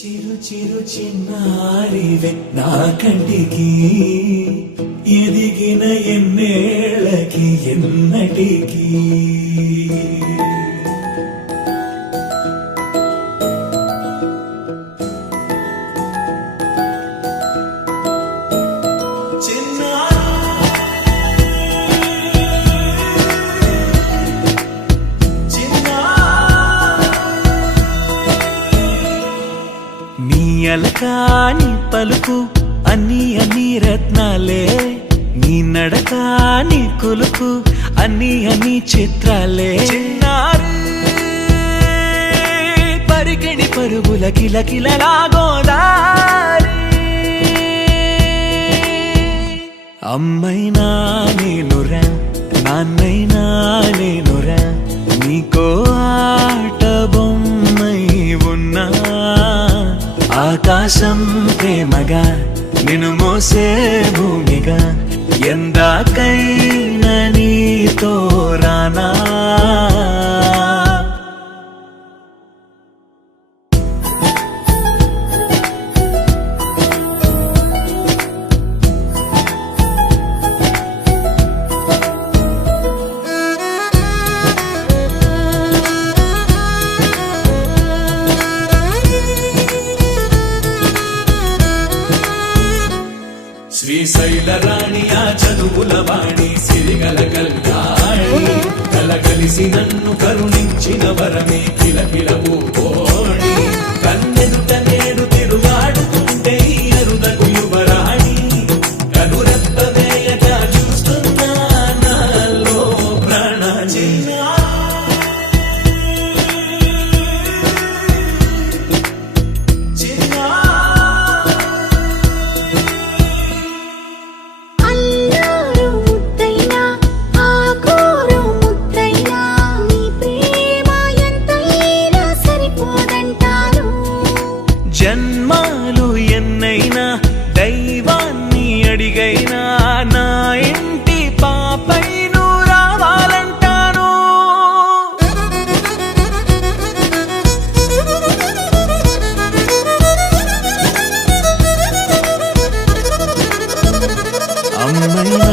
చిరు చిరు చిన్నారివే నా కంటికి ఎదిగిన ఎన్నేళ్ళకి ఎన్నటికి అలకాని పలుకు అన్ని అన్ని రత్నాలే నీ నడకాని కులుకు అన్ని అన్ని చిత్రాలే చిన్నారు పరికిణి పరుగుల కిలకిలలాగోదారి అమ్మైనా నేనురా నాన్నైనా నేనురా నీకో ఆట బొమ్మై ఉన్నా ఆకాశం ప్రేమగా నిన్ను మోసే భూమిగా ఎందాకైనా నీతో రానా శ్రీశైల రాణి ఆ చదువుల వాణి సిరిగల కల్యాణి కలగలిసి నన్ను కరుణించిన వరమే కిలకిలవు కోణి కన్నెదుట నేడు తిరుగాడుతుంటే ఈ అరుదకు యువరాణి కనురెప్పవేయగా చూస్తున్నా నాలో ప్రాణ జన్మాలు ఎన్నైనా దైవాన్ని అడిగైనా నా ఇంటి పాపై నువ్వు రావాలంటాను అమ్మైనా